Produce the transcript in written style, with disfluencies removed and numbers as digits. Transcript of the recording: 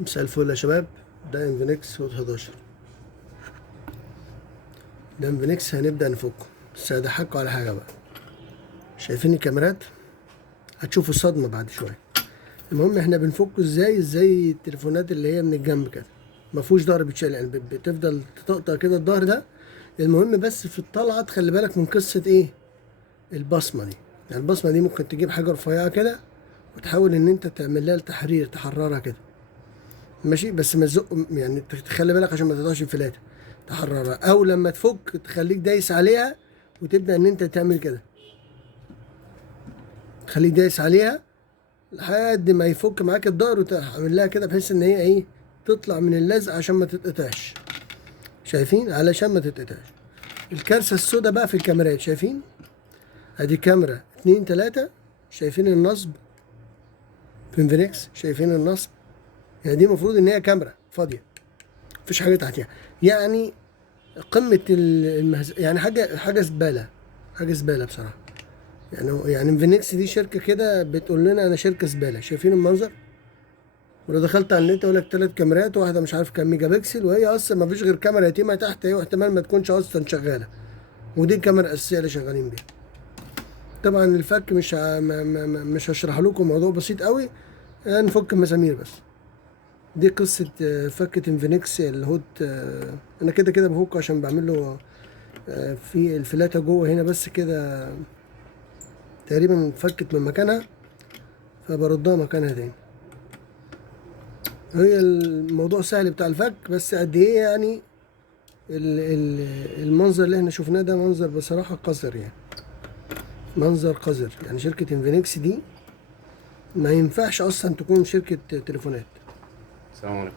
مساء الفل يا شباب. ده انفينكس هوت 11. ده انفينكس هنبدأ نفكه، بس هضحكوا على حاجة بقى. شايفين الكاميرات؟ هتشوفوا الصدمة بعد شوية. المهم احنا بنفكه ازاي التليفونات اللي هي من الجنب كده، مفهوش ظهر بيتشال، يعني بتفضل تطقطق كده الظهر ده. المهم بس في الطلعة تخلي بالك من قصة ايه؟ البصمة دي. يعني البصمة دي ممكن تجيب حاجة رفيعة كده وتحاول ان انت تعمل لها التحرير، تحررها كده ماشي، بس ما تزق، يعني تخلي بالك عشان ما تقطعش الفلاتة، تحررها. او لما تفك تخليك دايس عليها وتبدأ ان انت تعمل كده، تخليك دايس عليها لحد ما يفك معاك الظهر وتعمل لها كده بحيث ان هي ايه، تطلع من اللزق عشان ما تتقطعش. شايفين؟ علشان ما تتقطعش. الكارثة السوداء بقى في الكاميرات، شايفين؟ ادي كاميرا 2 3، شايفين النصب في انفينكس؟ شايفين النصب؟ يعني دي المفروض ان هي كاميرا فاضية، مفيش حاجة تحتها، يعني قمة يعني حاجة زبالة، حاجة زبالة بصراحة. يعني انفينكس دي شركة كده بتقول لنا أنا شركة زبالة. شايفين المنظر؟ ولو دخلت على النت يقول لك 3 كاميرات، واحدة مش عارف كام ميجا بكسل، وهي أصلا ما فيش غير كاميرا يتيمة تحت اهي، واحتمال ما تكونش أصلا شغالة، ودي الكاميرا الأساسية اللي شغالين بيها. طبعا الفك مش هشرح لكم، موضوع بسيط قوي، نفك المسامير بس. دي قصة فكة انفينكس الهوت. أنا كده كده بفكه عشان بعمل له في الفلاتة جوه هنا بس كده، تقريبا فكت من مكانها فبردها مكانها تاني. هي الموضوع سهل بتاع الفك، بس قد ايه يعني المنظر اللي احنا شفناه ده منظر بصراحة قذر، يعني منظر قذر. يعني شركة انفينكس دي ما ينفعش اصلا تكون شركة تليفونات. السلام عليكم.